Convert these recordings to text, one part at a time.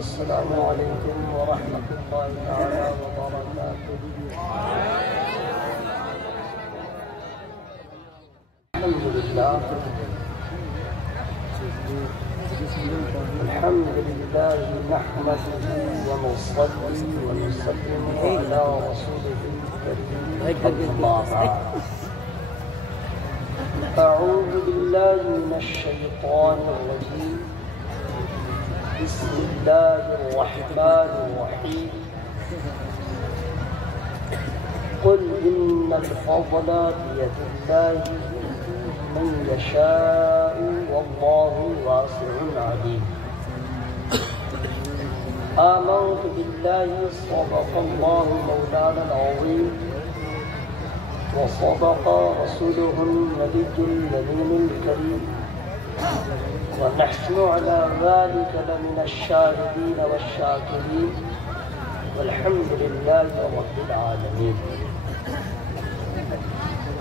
السلام علیکم ورحمۃ اللہ تعالی وبرکاتہ۔ الحمد للہ نحمده ونصلي ونسلم على رسوله الكريم أما بعد، أعوذ بالله من الشيطان الرجيم، بسم الله الرحمن الرحيم، قل إن الفضل بيد الله من يشاء والله واسع عليم۔ آمنت بالله صدق الله مولانا العظيم وصدق رسوله النبي الأمين الكريم، ونحن على ذلك لمن الشاهدين والشاكرين، والحمد لله رب العالمين۔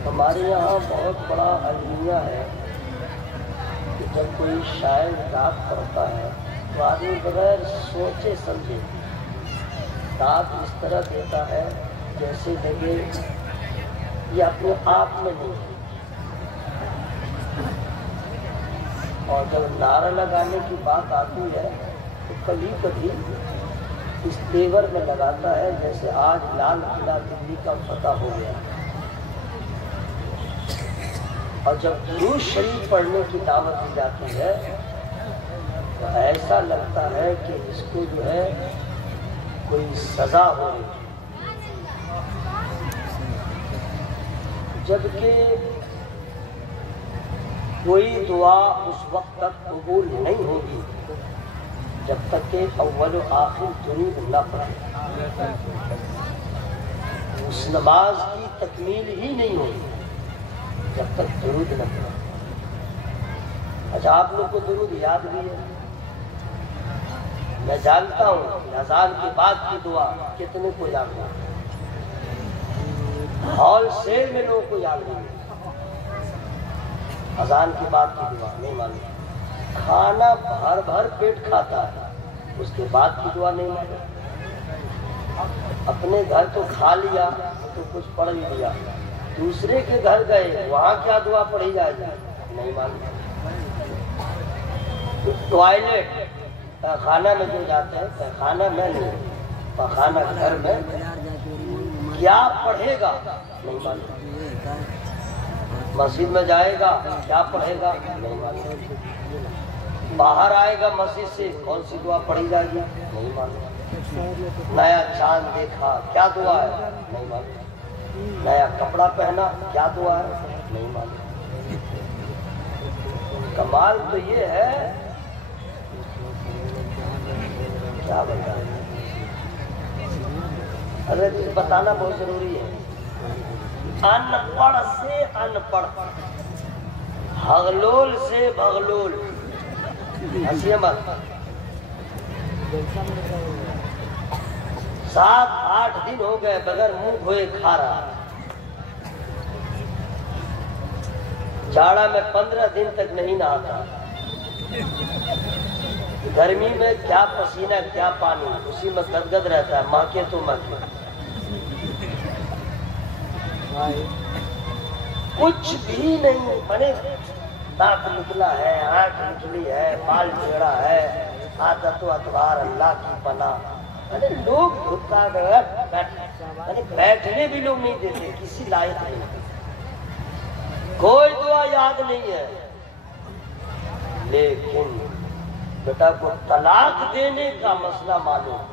ہمارے یہاں بہت بڑا المیہ ہے کہ جب کوئی شاعر داد پڑھتا ہے تو آدمی بغیر سوچے سمجھے داد اس طرح دیتا ہے جیسے لگے یہ اپنے آپ میں نہیں ہے، اور جب نعرہ لگانے کی بات آتی ہے تو کبھی کبھی اس تیور میں لگاتا ہے جیسے آج لال قلعہ دلی کا فتح ہو گیا، اور جب درود شریف پڑھنے کی دعوت دی جاتی ہے تو ایسا لگتا ہے کہ اس کو جو ہے کوئی سزا ہو رہی ہے، جبکہ کوئی دعا اس وقت تک قبول نہیں ہوگی جب تک کہ اول و آخر درود نہ پڑھے، اس نماز کی تکمیل ہی نہیں ہوگی جب تک درود نہ پڑھے۔ اچھا، آپ لوگ کو درود یاد بھی ہے؟ میں جانتا ہوں کہ اذان کے بعد کی دعا کتنے کو یاد ہے، ہال سیل میں لوگوں کو یاد نہیں ہے، اذان کے بعد کی دعا نہیں معلوم، کھانا بھر بھر پیٹ کھاتا ہے اس کے بعد کی دعا نہیں معلوم، اپنے گھر تو کھا لیا تو کچھ پڑھ ہی لیا، دوسرے کے گھر گئے وہاں کیا دعا پڑھی جائے گی نہیں معلوم، ٹوائلٹ خانہ میں جو جاتے ہیں خانہ میں نہیں، خانہ گھر میں کیا پڑھے گا نہیں معلوم، مسجد میں جائے گا کیا پڑھے گا نہیں معلوم، باہر آئے گا مسجد سے کون سی دعا پڑھی جائے گی نہیں معلوم، نیا چاند دیکھا کیا دعا ہے نہیں معلوم، نیا کپڑا پہنا کیا دعا ہے نہیں معلوم۔ کمال تو یہ ہے کیا بتائیں، حضرت بتانا بہت ضروری ہے، ان پڑھ سے ان پڑھ، ہغلول سے بغلول، ہنسیے مت، 7-8 دن ہو گئے بغیر منہ دھوئے کھا رہا، جاڑا میں 15 دن تک نہیں نہاتا، گرمی میں کیا پسینہ کیا پانی اسی میں گدگد رہتا ہے، ماں تو ماں کچھ بھی نہیں، بنے دانت نکلا ہے، آنکھ نکلی ہے، بال جھیڑا ہے، عادت و اتوار اللہ کی پناہ، لوگ بیٹھنے بھی لوگ نہیں دیتے، کسی لائق نہیں، کوئی دعا یاد نہیں ہے، لیکن بیٹا کو طلاق دینے کا مسئلہ معلوم،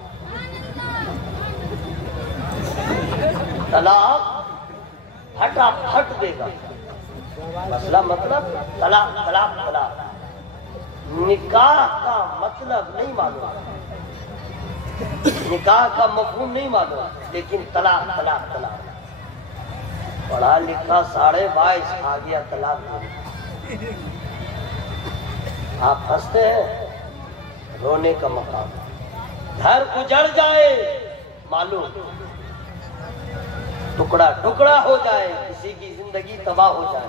طلاق پھٹا پھٹ دے گا مسئلہ، مطلب طلاق طلاق طلاق، نکاح کا مطلب نہیں معلوم، نکاح کا مفہوم نہیں معلوم، لیکن طلاق طلاق طلاق، پڑھا لکھا 22.5 آ گیا طلاق دینے، آپ ہنستے ہیں، رونے کا مقام، گھر اجڑ جائے معلوم، ٹکڑا ٹکڑا ہو جائے، کسی کی زندگی تباہ ہو جائے،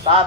7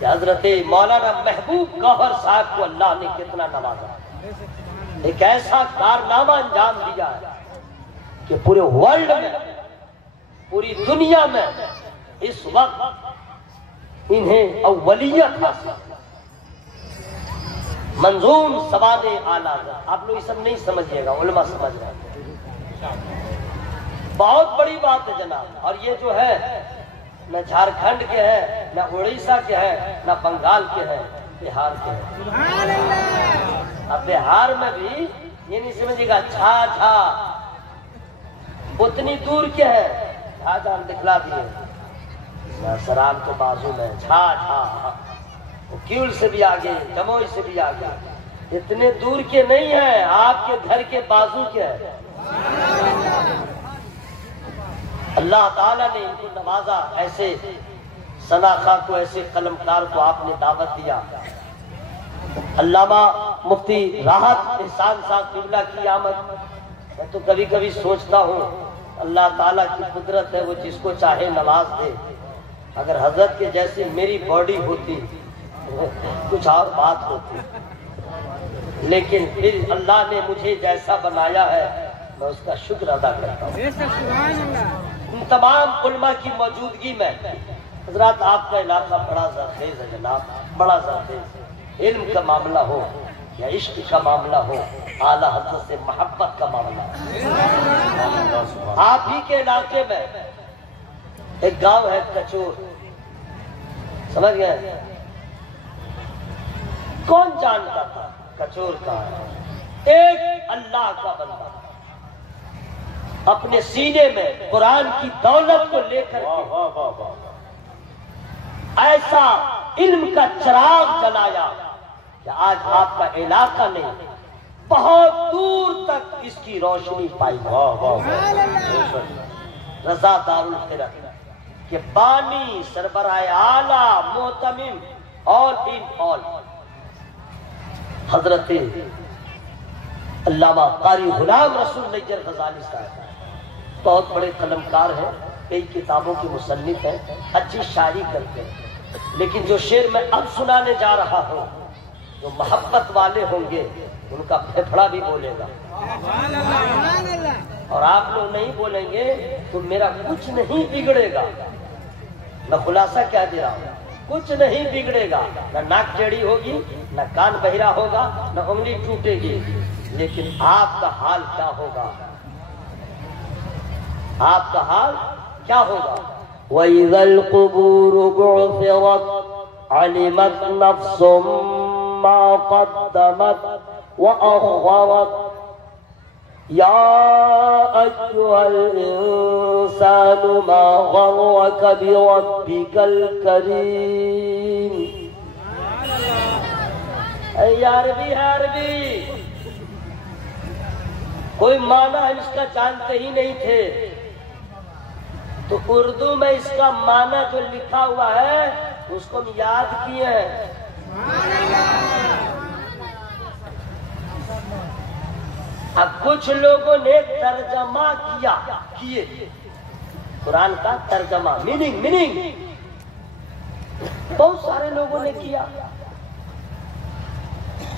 کہ حضرت مولانا محبوب گوہر صاحب کو اللہ نے کتنا نوازا، ایک ایسا کارنامہ انجام دیا ہے کہ پورے ورلڈ میں، پوری دنیا میں اس وقت انہیں اولیت حاصل ہے۔ منظوم سواد اعلیٰ، آپ لوگ یہ سب نہیں سمجھیے گا، علماء سمجھ رہے ہیں، بہت بڑی بات ہے جناب۔ اور یہ جو ہے نہ جھارکھنڈ کے ہیں، نہ اڑیسہ کے ہیں، نہ بنگال کے ہیں، بہار کے ہیں۔ اب بہار میں بھی یہ نہیں سمجھے گا چھا چھا اتنی دور کے ہے، چھا جان دکھلا دیے سرام کے بازو میں، چھا چھا کیول سے بھی آگے، جموئی سے بھی آگے، اتنے دور کے نہیں ہیں، آپ کے گھر کے بازو کے ہیں۔ اللہ تعالیٰ نے ان کو نوازا، ایسے ثناء کو، ایسے قلمکار کو آپ نے دعوت دیا۔ علامہ مفتی راحت احسان صاحب قبلہ کی آمد، میں تو کبھی کبھی سوچتا ہوں اللہ تعالیٰ کی قدرت ہے، وہ جس کو چاہے نواز دے۔ اگر حضرت کے جیسی میری باڈی ہوتی کچھ اور بات ہوتی، لیکن پھر اللہ نے مجھے جیسا بنایا ہے میں اس کا شکر ادا کرتا ہوں۔ ان تمام علماء کی موجودگی میں حضرات، آپ کا علاقہ بڑا زرخیز ہے جناب، بڑا زرخیز ہے، علم کا معاملہ ہو یا عشق کا معاملہ ہو، اعلیٰ حضرت سے محبت کا معاملہ ہو۔ آپ ہی کے علاقے میں ایک گاؤں ہے کچور، سمجھ گئے؟ کون جانتا تھا کچور کا ہے؟ ایک اللہ کا بندہ اپنے سینے میں قرآن کی دولت کو لے کر کے ایسا علم کا چراغ جلایا کہ آج آپ کا علاقہ نہیں، بہت دور تک اس کی روشنی پائی۔ رضا دارالخیرت کہ بانی سربراہ اعلیٰ محتمم اور ان آل حضرت علامہ قاری غلام رسول نیجر غزالی صاحب بہت بڑے قلمکار ہیں، کئی کتابوں کے مصنف ہیں، اچھی شاعری کرتے ہیں، لیکن جو شعر میں اب سنانے جا رہا ہوں جو محبت والے ہوں گے ان کا پھیپھڑا بھی بولے گا، اور آپ لوگ نہیں بولیں گے تو میرا کچھ نہیں بگڑے گا۔ میں خلاصہ کیا دے رہا ہوں، کچھ نہیں بگڑے گا، نہ ناک ٹیڑھی ہوگی، نہ کان بہرا ہوگا، نہ انگلی ٹوٹے گی، لیکن آپ کا حال کیا ہوگا؟ آپ کا حال کیا ہوگا؟ وَإِذَا الْقُبُورُ بُعْثِرَتْ عَلِمَتْ نَفْسٌ مَا قَدَّمَتْ وَأَخَّرَتْ يَا أَيُّهَا الْإِنسَانُ مَا غَرَّكَ بِرَبِّكَ الْكَرِيمِ۔ اے عربی ہے عربی، کوئی معنی اس کا جانتے ہی نہیں تھے، تو اردو میں اس کا معنی جو لکھا ہوا ہے اس کو ہم یاد کیے ہیں۔ اب کچھ لوگوں نے ترجمہ کیے قرآن کا ترجمہ، میننگ بہت سارے لوگوں نے کیا،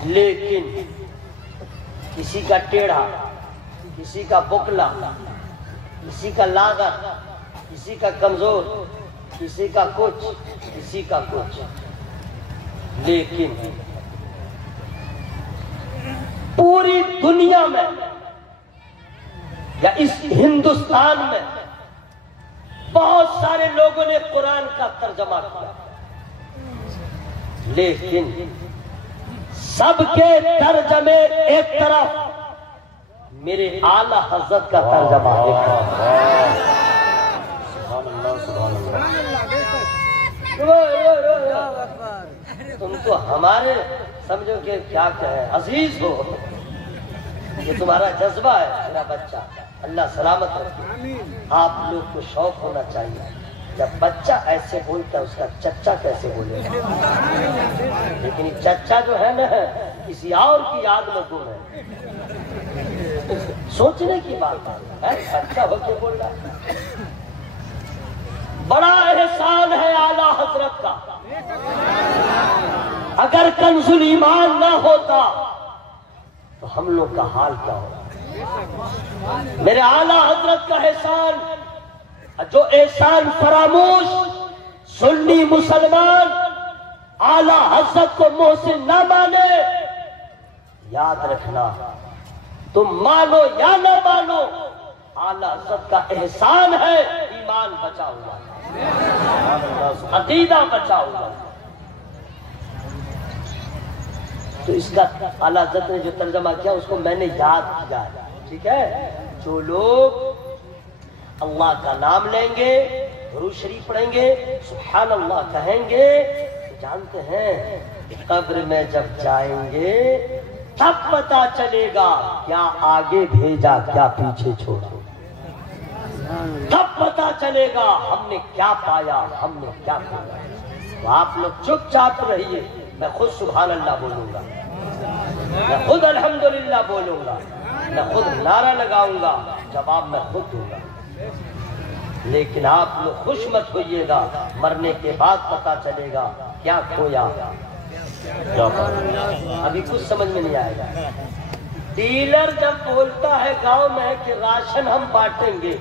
لیکن کسی کا ٹیڑھا، کسی کا بکلا، کسی کا لاغر، کسی کا کمزور، کسی کا کچھ، کسی کا کچھ، لیکن پوری دنیا میں یا اس ہندوستان میں بہت سارے لوگوں نے قرآن کا ترجمہ کیا، لیکن سب کے ترجمے ایک طرف، میرے اعلیٰ حضرت کا ترجمہ تم تو ہمارے سمجھو کہ کیا کہے عزیز ہو، یہ تمہارا جذبہ ہے میرا بچہ، اللہ سلامت رکھے۔ آپ لوگ کو شوق ہونا چاہیے، جب بچہ ایسے بولتا ہے اس کا چچا کیسے بولے گا، لیکن یہ چچا جو ہے نا کسی اور کی یاد میں گم ہے، سوچنے کی بات ہے، بچہ ہو کے بول رہا ہے۔ بڑا احسان ہے اعلیٰ حضرت کا، اگر کنزُل ایمان نہ ہوتا تو ہم لوگ کا حال کیا ہوگا؟ میرے اعلیٰ حضرت کا احسان، جو احسان فراموش سنی مسلمان اعلیٰ حضرت کو محسن نہ مانے، یاد رکھنا تم مانو یا نہ مانو اعلیٰ حضرت کا احسان ہے ایمان بچا ہوا، عقیدہ بچا ہوا۔ تو اس کا اعلیٰ حضرت نے جو ترجمہ کیا اس کو میں نے یاد کیا ہے، ٹھیک ہے؟ جو لوگ اللہ کا نام لیں گے، درود شریف پڑھیں گے، سبحان اللہ کہیں گے، تو جانتے ہیں قبر میں جب جائیں گے تب پتا چلے گا کیا آگے بھیجا کیا پیچھے چھوڑا، تب پتا چلے گا ہم نے کیا پایا ہم نے کیا پایا۔ تو آپ لوگ چپ چاپ رہیے، میں خود سبحان اللہ بولوں گا، میں خود الحمدللہ بولوں گا، میں خود نعرہ لگاؤں گا، جواب میں خود دوں گا، لیکن آپ لوگ خوش مت ہوئیے گا، مرنے کے بعد پتا چلے گا کیا کھویا۔ ابھی کچھ سمجھ میں نہیں آئے گا۔ ڈیلر جب بولتا ہے گاؤں میں کہ راشن ہم بانٹیں گے،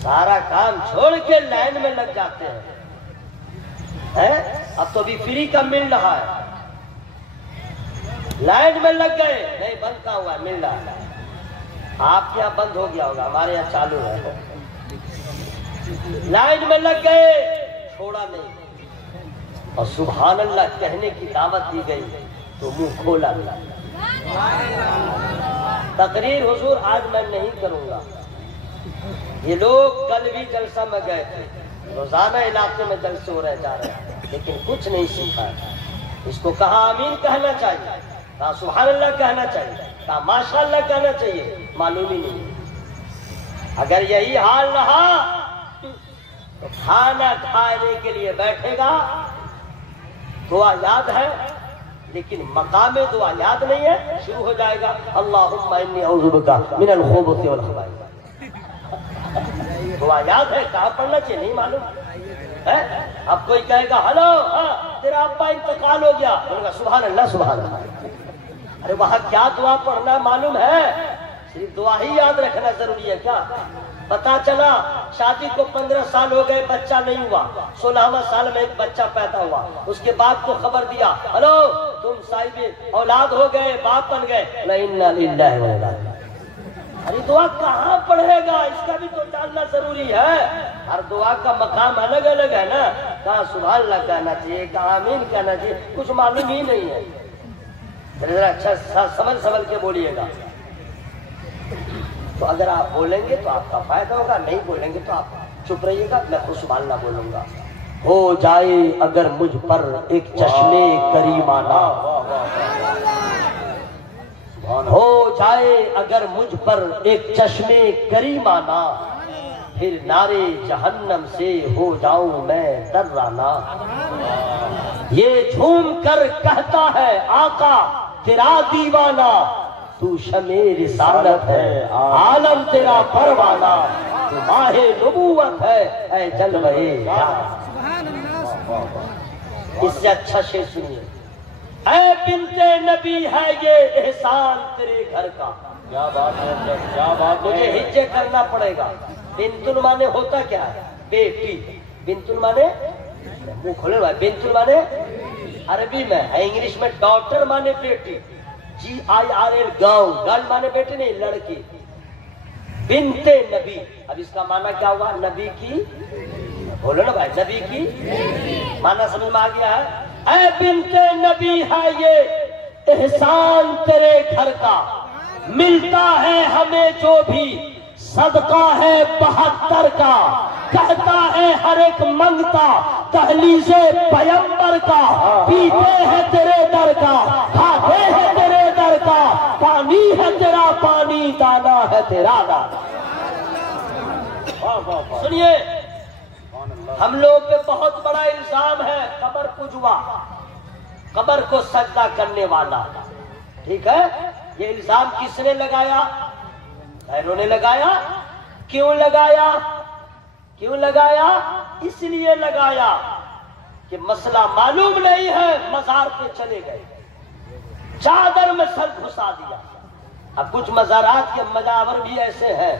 سارا کام چھوڑ کے لائن میں لگ جاتے ہیں۔ اب تو ابھی فری کا مل رہا ہے، لائن میں لگ گئے، نہیں بند کا ہوا ہے، مل رہا ہے۔ آپ کے یہاں بند ہو گیا ہوگا، ہمارے یہاں چالو ہے۔ لائن میں لگ گئے، چھوڑا نہیں، اور سبحان اللہ کہنے کی دعوت دی گئی تو منہ کھولا نہیں۔ تقریر حضور آج میں نہیں کروں گا، یہ لوگ کل بھی جلسہ میں گئے تھے، روزانہ علاقے میں جلسے ہو رہے جا رہے ہیں، لیکن کچھ نہیں سیکھا ہے۔ اس کو کہا آمین کہنا چاہیے، کہا سبحان اللہ کہنا چاہیے، کہا ماشاء اللہ کہنا چاہیے، معلوم ہی نہیں۔ اگر یہی حال رہا تو کھانا کھانے کے لیے بیٹھے گا، دعا یاد ہے لیکن مقام دعا یاد نہیں ہے، شروع ہو جائے گا اللہم انی اعوذ بک من الخبث والخبائث۔ دعا یاد ہے، کہاں پڑھنا چاہیے نہیں معلوم ہے۔ اب کوئی کہے گا ہلو تیرا ابا انتقال ہو گیا، بولے گا سبحان اللہ سبحان اللہ۔ ارے وہاں کیا دعا پڑھنا معلوم ہے؟ صرف دعا ہی یاد رکھنا ضروری ہے کیا؟ پتا چلا شادی کو 15 سال ہو گئے، بچہ نہیں ہوا، 16واں سال میں ایک بچہ پیدا ہوا، اس کے باپ کو خبر دیا ہلو تم صاحب اولاد ہو گئے، باپ بن گئے، انا للہ و انا الیہ۔ ارے دعا کہاں پڑھے گا، اس کا بھی تو جاننا ضروری ہے۔ ہر دعا کا مقام الگ الگ ہے نا، کہاں سبحان اللہ کہنا چاہیے، کہاں آمین کہنا چاہیے، کچھ معلوم ہی نہیں ہے۔ ذرا اچھا سمجھ کے بولیے گا، تو اگر آپ بولیں گے تو آپ کا فائدہ ہوگا، نہیں بولیں گے تو آپ چپ رہیے گا، میں خود سبحان اللہ بولوں گا۔ ہو جائے اگر مجھ پر ایک چشمے کریمانہ، ہو جائے اگر مجھ پر ایک چشمے کریمانہ، پھر نارے جہنم سے ہو جاؤں میں درانہ۔ یہ جھوم کر کہتا ہے آقا تیرا دیوانہ، تو شمع رسالت ہے عالم تیرا پروانہ، تو ماہ نبوت ہے اے جلوہ جان۔ اس سے اچھا شعر سنیے، اے بنت نبی ہے یہ احسان تیرے گھر کا۔ کیا بات ہے، کیا بات ہے، مجھے ہجے کرنا پڑے گا۔ بنتن مانے ہوتا کیا ہے؟ بیٹی۔ بنتن مانے منہ کھولے بھائی، بنتن مانے عربی میں ہے، انگلش میں ڈاٹر مانے بیٹی، GIRL گاؤں، گرل مانے بیٹی نہیں لڑکی۔ بنت نبی، اب اس کا معنی کیا ہوا؟ نبی کی، بولو نا بھائی، نبی کی معنی سمجھ میں آ گیا ہے؟ اے بنت نبی ہے یہ احسان تیرے گھر کا، ملتا ہے ہمیں جو بھی صدقہ ہے 72 کا، کہتا ہے ہر ایک منگتا دہلیز پیمبر کا، پیتے ہیں تیرے در کا، کھاتے ہیں تیرے در کا، پانی ہے تیرا پانی، دانا ہے تیرا دانا۔ سنیے، ہم لوگ پہ بہت بڑا الزام ہے قبر پجوا، قبر کو سجدہ کرنے والا، ٹھیک ہے؟ یہ الزام کس نے لگایا؟ غیروں نے لگایا۔ کیوں لگایا؟ کیوں لگایا؟ اس لیے لگایا کہ کہ مسئلہ معلوم نہیں ہے، مزار پہ چلے گئے، چادر میں سر گھسا دیا۔ اب کچھ مزارات کے مجاور بھی ایسے ہیں،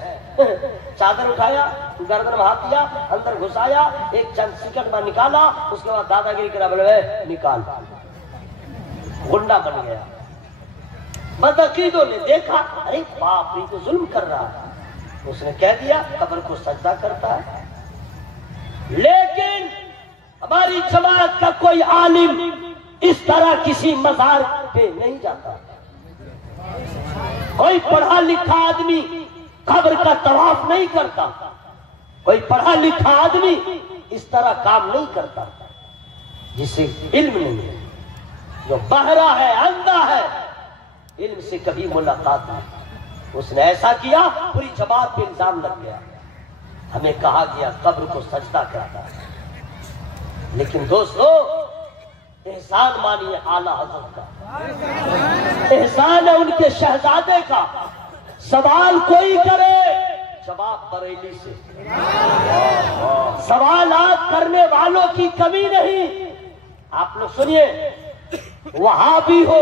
چادر اٹھایا، گردن میں ہاتھ دیا، اندر گھسایا، ایک چند سیکنڈ میں نکالا، اس کے بعد دادا گیری کرا بولے نکال، غنڈا بن گیا۔ بدعقیدوں نے دیکھا، ارے باپ یہ تو ظلم کر رہا ہے، اس نے کہہ دیا قبر کو سجدہ کرتا ہے۔ لیکن ہماری جماعت کا کوئی عالم اس طرح کسی مزار پہ نہیں جاتا، کوئی پڑھا لکھا آدمی قبر کا طواف نہیں کرتا، کوئی پڑھا لکھا آدمی اس طرح کام نہیں کرتا، جسے علم نہیں ہے، جو بہرا ہے، اندھا ہے، علم سے کبھی ملاقات نہیں۔ اس نے ایسا کیا، پوری جماعت پہ الزام لگ گیا، ہمیں کہا گیا قبر کو سجدہ کرتا ہے۔ لیکن دوستو احسان مانیے اعلیٰ حضرت کا، احسان ہے ان کے شہزادے کا۔ سوال کوئی کرے، جواب بریلی سے، سوالات کرنے والوں کی کمی نہیں۔ آپ لوگ سنیے، وہابی ہو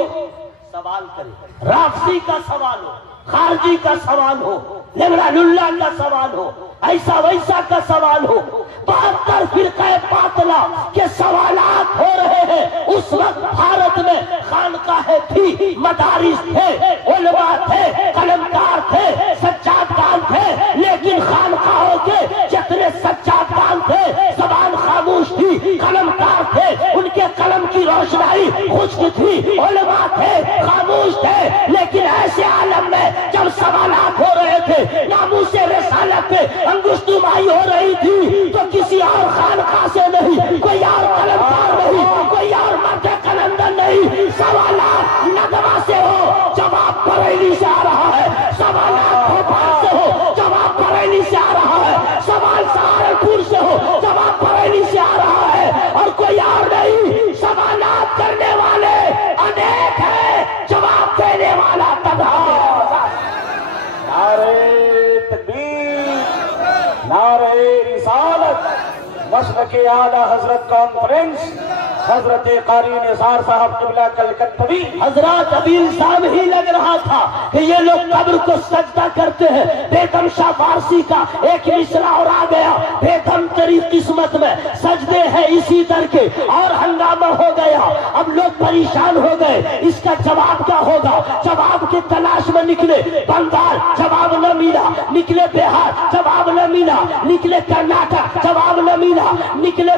سوال کرے، رافضی کا سوال ہو، خارجی کا سوال ہو، لبرل اللہ کا سوال ہو، ایسا ویسا کا سوال ہو، 72 فرقہ باطلہ کے سوالات ہو رہے ہیں۔ اس وقت بھارت میں خانقاہیں تھی، مدارس تھے، علماء تھے، قلمکار تھے، سجادگان تھے، لیکن خانقاہوں کے جتنے سجادگان تھے زبان خاموش تھی، قلمکار تھے، ان کے قلم کی روشنائی خشک تھی، علماء تھے خاموش تھے۔ لیکن ایسے عالم میں جب سوالات ہو رہے تھے، ناموس رسالت پہ انگشتمائی ہو رہی تھی، تو کسی اور خانقاہ سے نہیں، کوئی اور قلمکار نہیں، کوئی اور مرد قلندر نہیں، سوالات ندوہ سے ہو جواب بریلی سے آ رہا ہے، سوالات بھوپال سے ہو جواب بریلی سے آ رہا ہے، سوال سہارنپور سے ہو جواب بریلی سے آ رہا ہے، اور کوئی اور نہیں۔ سوالات کرنے والے انیک ہیں، جواب دینے والا تنہا۔ نعرہ تکبیر، نعرہ رسالت، مسلک اعلیٰ حضرت کانفرنس، حضرت قاری نثار صاحب قبلہ کلکتوی حضرات ابھی الزام ہی لگ رہا تھا کہ یہ لوگ قبر کو سجدہ کرتے ہیں۔ بیگم شاہ فارسی کا ایک مصرع اور آ گیا، بیگم تیری قسمت میں سجدے ہیں اسی در کے، اور ہنگامہ ہو گیا۔ اب لوگ پریشان ہو گئے، اس کا جواب کیا ہوگا؟ جواب کی تلاش میں نکلے بنگال، جواب نہ ملا، نکلے بہار، جواب نہ ملا، نکلے کرناٹک، جواب نہ ملا، نکلے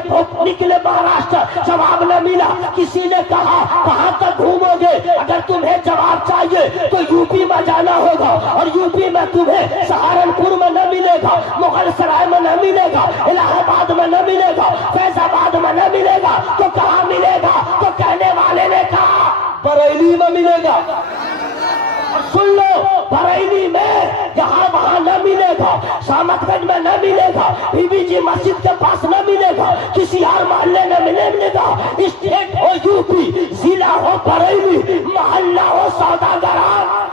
مہاراشٹر، جواب نہ ملا۔ کسی نے کہا کہاں تک گھومو گے؟ اگر تمہیں جواب چاہیے تو یو پی میں جانا ہوگا، اور یو پی میں تمہیں سہارنپور میں نہ ملے گا، مغل سرائے میں نہ ملے گا، الہ آباد میں نہ ملے گا، فیض آباد میں نہ ملے گا، تو کہاں ملے گا؟ تو کہنے والے نے کہا بریلی میں ملے گا۔ سن لو، بریلی میں یہاں وہاں نہ ملے گا، شامت گنج میں نہ ملے گا، بی بی جی مسجد کے پاس نہ ملے گا، کسی اور محلے میں ملے گا۔ اسٹیٹ ہو یو پی، ضلع ہو بریلی، محلہ ہو سوداگران،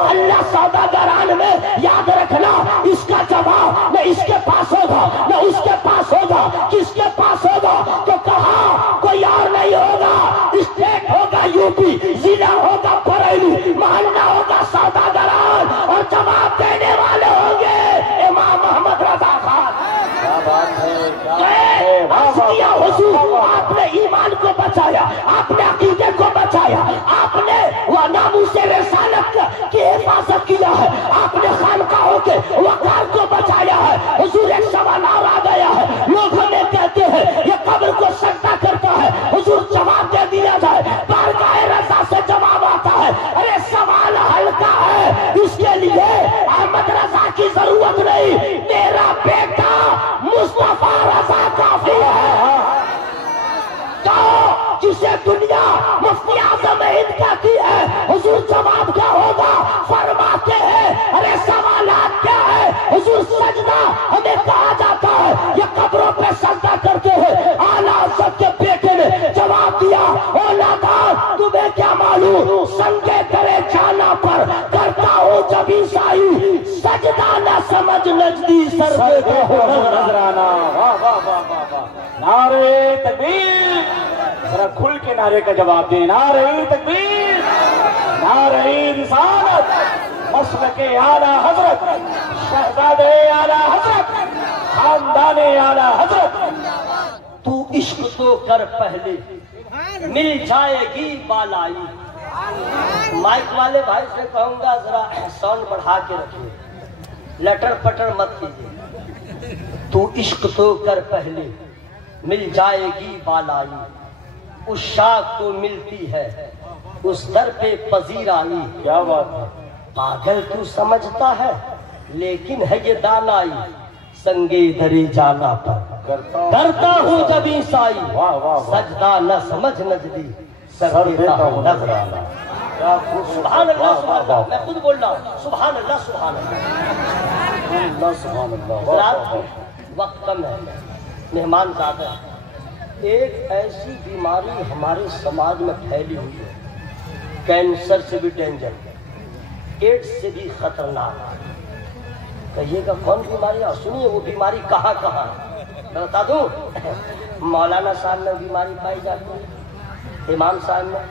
اللہ سوداگران میں یاد رکھنا، اس کا جواب نہ اس کے پاس ہوگا نہ اس کے پاس ہوگا۔ کس کے پاس ہوگا؟ تو کہا کوئی اور نہیں ہوگا، اسٹیٹ ہوگا یو پی، ضلع ہوگا بریلی، محلہ ہوگا سوداگران، اور جواب دینے والے ہوں گے امام محمد رضا خان۔ حضور آپ نے ایمان کو بچایا، آپ نے عقیدے کو بچایا، آپ نے وہ ناموس رسالت کی حفاظت کیا ہے، آپ نے خانقاہوں کے وقار کو بچایا ہے۔ حضور ایک سوال اور آ گیا ہے، لوگ ہمیں کہتے ہیں یہ قبر کو سجدہ کرتا ہے، حضور جواب دے دیا جائے، بارگاہ رضا سے جواب آتا ہے۔ ارے سوال ہلکا ہے، اس کے لیے احمد رضا کی ضرورت نہیں، میرا بیٹا مصطفیٰ رضا کافی ہے۔ جسے دنیا مفتی اعظم ہند کہتی ہے، حضور جواب کیا ہوگا؟ فرماتے ہیں ارے سوالات کیا ہے؟ حضور سجدہ ہمیں کہا جاتا ہے، یہ قبروں پہ سجدہ کرتے ہیں۔ اعلیٰ حضرت کے بیٹے نے جواب دیا، اولادان تمہیں کیا معلوم، سنگے کرے جانا پر کرتا ہوں جب عیسائی، سجدہ نہ سمجھ نجدی سر پہ ہو نظرانہ۔ نعرے تکبیر، ذرا کھل کے نعرے کا جواب دیں. نعرے تکبیر، نعرے رسالت، مسلک اعلی حضرت، شہزادے اعلی حضرت، خاندان اعلی حضرت. تو عشق تو کر پہلے مل جائے گی بالائی. مائک والے بھائی سے کہوں گا ذرا ساؤنڈ بڑھا کے رکھیے، لٹر پٹر مت کیجیے. تو عشق تو کر پہلے مل جائے گی بالائی، اس شاخ کو ملتی ہے اس در پہ پذیر آئی. کیا بات ہے. پاگل تو سمجھتا ہے لیکن ہے یہ دانائی، سنگے درے جانا پر کرتا ہوں جب عیسائی. سجدہ نہ سمجھ نجدی، سر دیتا ہوں نظرانہ. سبحان اللہ سبحان اللہ. میں خود بول رہا ہوں سبحان اللہ سبحان اللہ سبحان اللہ. وقت کم ہے، مہمان زیادہ ہے. ایک ایسی بیماری ہمارے سماج میں پھیلی ہوئی ہے، کینسر سے بھی ڈینجر، ایڈس سے بھی خطرناک. کہیے گا کون بیماری ہے؟ سنیے وہ بیماری کہاں کہاں ہے. میں بتا دوں، مولانا صاحب میں بیماری پائی جاتی ہے، امام صاحب میں،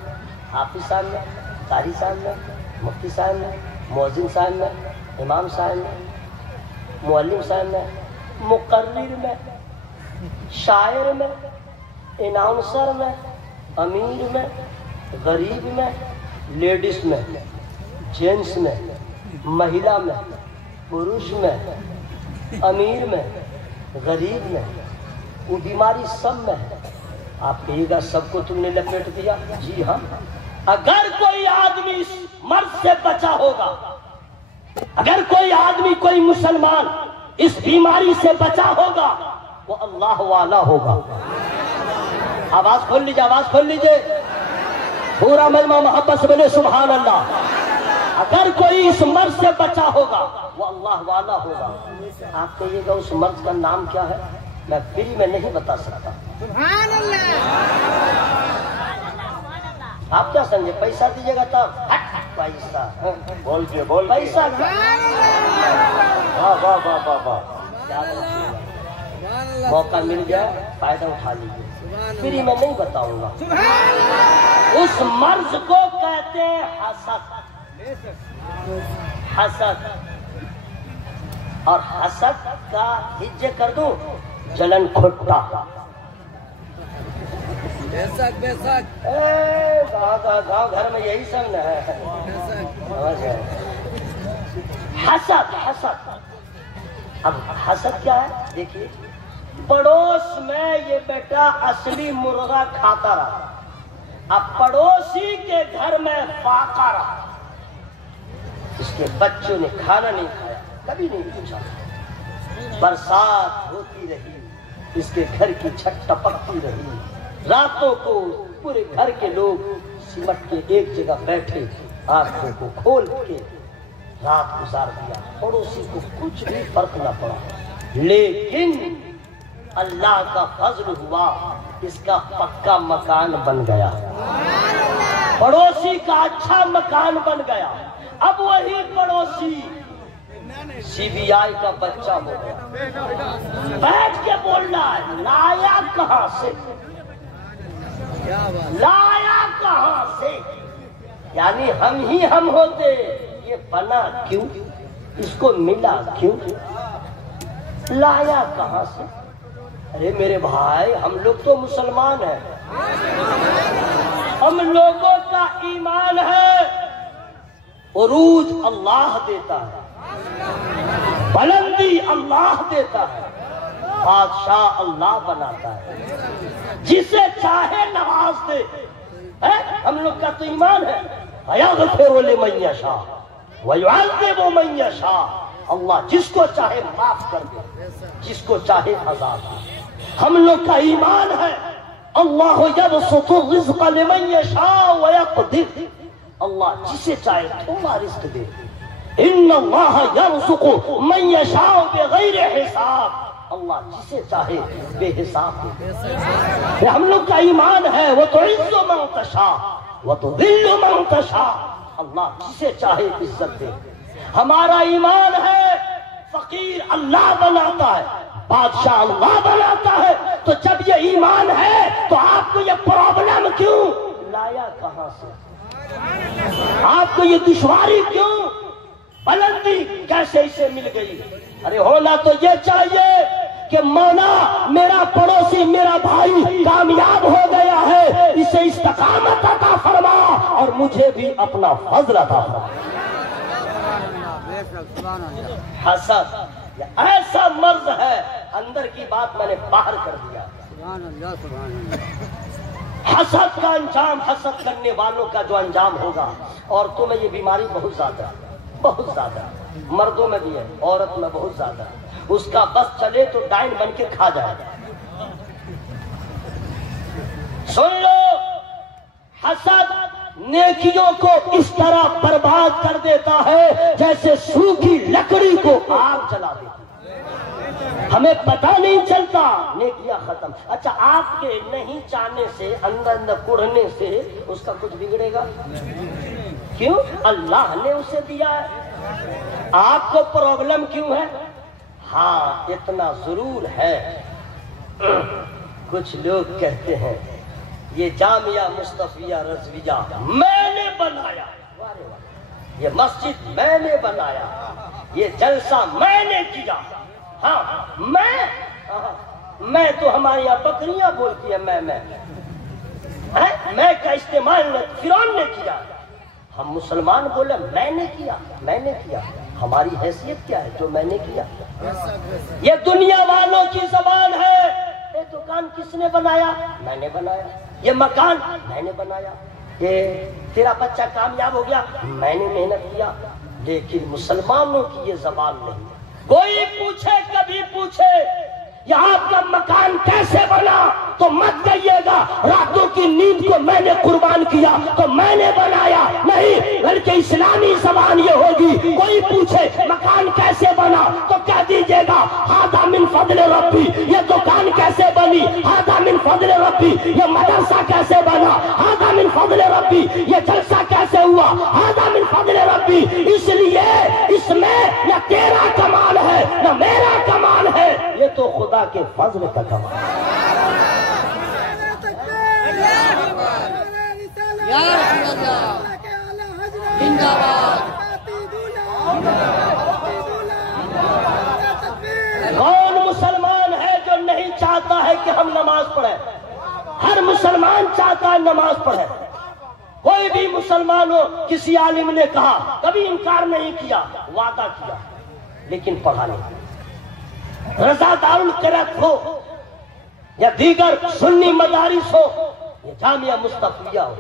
حافظ صاحب میں، قاری صاحب میں، مفتی صاحب میں، مؤذن صاحب میں، امام صاحب میں، معلم صاحب میں، مقرر میں، شاعر میں، اناؤنسر میں، امیر میں، غریب میں، لیڈیز میں، جینس میں، مہیلا میں، پروش میں، امیر میں، غریب میں. وہ بیماری سب میں ہے. آپ کہیے گا سب کو تم نے لپیٹ دیا. جی ہاں. اگر کوئی آدمی اس مرض سے بچا ہوگا، اگر کوئی آدمی کوئی مسلمان اس بیماری سے بچا ہوگا، وہ اللہ والا ہوگا. آواز کھول لیجیے، آواز کھول لیجیے. پورا مجمع محبت سے بولے سبحان اللہ. اگر کوئی اس مرض سے بچا ہوگا وہ اللہ والا ہوگا. آپ کہیے گا اس مرض کا نام کیا ہے؟ میں فری میں نہیں بتا سکتا. سبحان اللہ. آپ کیا سمجھے؟ پیسہ دیجیے گا تب. پیسہ بول کے بول پیسہ کیا؟ واہ واہ واہ واہ واہ. موقع مل جائے فائدہ اٹھا لیجیے. فری میں نہیں بتاؤں گا. اس مرض کو کہتے ہیں حسد. حسد. اور حسد کا ہجے کر دوں، جلن کھٹا. گاؤں گھر میں یہی سب نہ ہے. حسد. حسد. اب حسد کیا ہے؟ دیکھیے، پڑوس میں یہ بیٹا اصلی مرغا کھاتا رہا، اب پڑوسی کے گھر میں فاقہ رہا، اس کے بچوں نے کھانا نہیں کھایا، کبھی نہیں پوچھا. برسات ہوتی رہی، اس کے گھر کی چھت ٹپکتی رہی. راتوں کو پورے گھر کے لوگ سمٹ کے ایک جگہ بیٹھے، آنکھوں کو کھول کے رات گزار دیا. پڑوسی کو کچھ بھی فرق نہ پڑا. لیکن اللہ کا فضل ہوا، اس کا پکا مکان بن گیا، پڑوسی کا اچھا مکان بن گیا. اب وہی پڑوسی سی بی آئی کا بچہ ہو گیا. بیٹھ کے بولنا ہے، لایا کہاں سے، لایا کہاں سے. یعنی ہم ہی ہم ہوتے، یہ بنا کیوں، اس کو ملا کیوں، لایا کہاں سے. ارے میرے بھائی، ہم لوگ تو مسلمان ہیں، ہم لوگوں کا ایمان ہے عروج اللہ دیتا ہے، بلندی اللہ دیتا ہے، بادشاہ اللہ بناتا ہے، جسے چاہے نواز دے. ہم لوگ کا تو ایمان ہے. یغفر لمن یشاء ویعذب من یشاء. اللہ جس کو چاہے معاف کر دے، جس کو چاہے عذاب دے. ہم لوگ کا ایمان ہے اللہ یبسط الرزق لمن یشاء ویقدر. اللہ جسے چاہے تھوڑا رزق دے. ان اللہ یرزق من یشاء بغیر حساب. اللہ جسے چاہے بے حساب دے. ہم لوگ کا ایمان ہے وتعز من تشاء وتذل من تشاء. اللہ جسے چاہے عزت دے. ہمارا ایمان ہے فقیر اللہ بناتا ہے، بادشاہ اللہ بناتا ہے، تو جب یہ ایمان ہے تو آپ کو یہ پرابلم کیوں لایا کہاں سے؟ آپ کو یہ دشواری کیوں، بلندی کیسے اسے مل گئی؟ ارے ہونا تو یہ چاہیے کہ مولا میرا پڑوسی میرا بھائی کامیاب ہو گیا ہے، اسے استقامت عطا فرما اور مجھے بھی اپنا فضل عطا فرما۔ حسد یہ ایسا مرض ہے، اندر کی بات میں نے باہر کر دیا۔ حسد کا انجام، حسد کرنے والوں کا جو انجام ہوگا، عورتوں میں یہ بیماری بہت زیادہ مردوں میں بھی ہے، عورت میں بہت زیادہ، اس کا بس چلے تو ڈائن بن کے کھا جائے گا۔ سن لو، حسد نیکیوں کو اس طرح برباد کر دیتا ہے جیسے سوکھی لکڑی کو آگ جلا دیتی، ہمیں پتہ نہیں چلتا، نیکیاں ختم۔ اچھا، آپ کے نہیں چاہنے سے، اندر کڑھنے سے اس کا کچھ بگڑے گا؟ کیوں؟ اللہ نے اسے دیا ہے۔ آپ کو پرابلم کیوں ہے؟ ہاں اتنا ضرور ہے، کچھ لوگ کہتے ہیں یہ جامعہ مصطفیہ رضویہ میں نے بنایا، یہ مسجد میں نے بنایا، یہ جلسہ میں نے کیا۔ ہاں میں تو ہمارے یہاں بکریاں بولتی ہے، میں کا استعمال فرعون نے کیا، ہم مسلمان بولے میں نے کیا، ہماری حیثیت کیا ہے جو میں نے کیا؟ یہ دنیا والوں کی زبان ہے۔ یہ دکان کس نے بنایا؟ میں نے بنایا۔ یہ مکان میں نے بنایا۔ یہ تیرا بچہ کامیاب ہو گیا، میں نے محنت کیا۔ لیکن مسلمانوں کی یہ زبان نہیں۔ کوئی پوچھے، کبھی پوچھے یہ آپ کا مکان کیسے بنا، تو مت کہیے گا راتوں کی نیند کو میں نے قربان کیا تو میں نے بنایا، نہیں، بلکہ اسلامی زبان یہ ہوگی۔ کوئی پوچھے مکان کیسے بنا تو کہہ دیجیے گا ھذا من فضل ربی، یہ دکان کیسے بنی، ھذا من فضل ربی، یہ مدرسہ کیسے بنا، ھذا من فضل ربی، یہ جلسہ کیسے ہوا، ھذا من فضل ربی۔ اس لیے اس میں نہ تیرا کمال ہے نہ میرا کمال ہے، یہ تو خدا کے فضل کا کمال ہے۔ کون مسلمان ہے جو نہیں چاہتا ہے کہ ہم نماز پڑھیں؟ ہر مسلمان چاہتا ہے نماز پڑھیں۔ کوئی بھی مسلمان ہو، کسی عالم نے کہا، کبھی انکار نہیں کیا، وعدہ کیا، لیکن پڑھا نہیں۔ رضا دارالقرأت ہو یا دیگر سنی مدارس ہو، یہ جامعہ مصطفیہ ہو،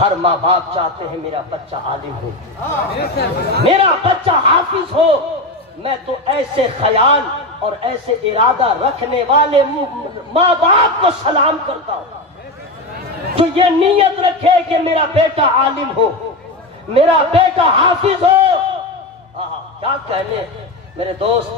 ہر ماں باپ چاہتے ہیں میرا بچہ عالم ہو، میرا بچہ حافظ ہو۔ میں تو ایسے خیال اور ایسے ارادہ رکھنے والے ماں باپ کو سلام کرتا ہوں تو یہ نیت رکھے کہ میرا بیٹا عالم ہو، میرا بیٹا حافظ ہو۔ کیا کہنے میرے دوست،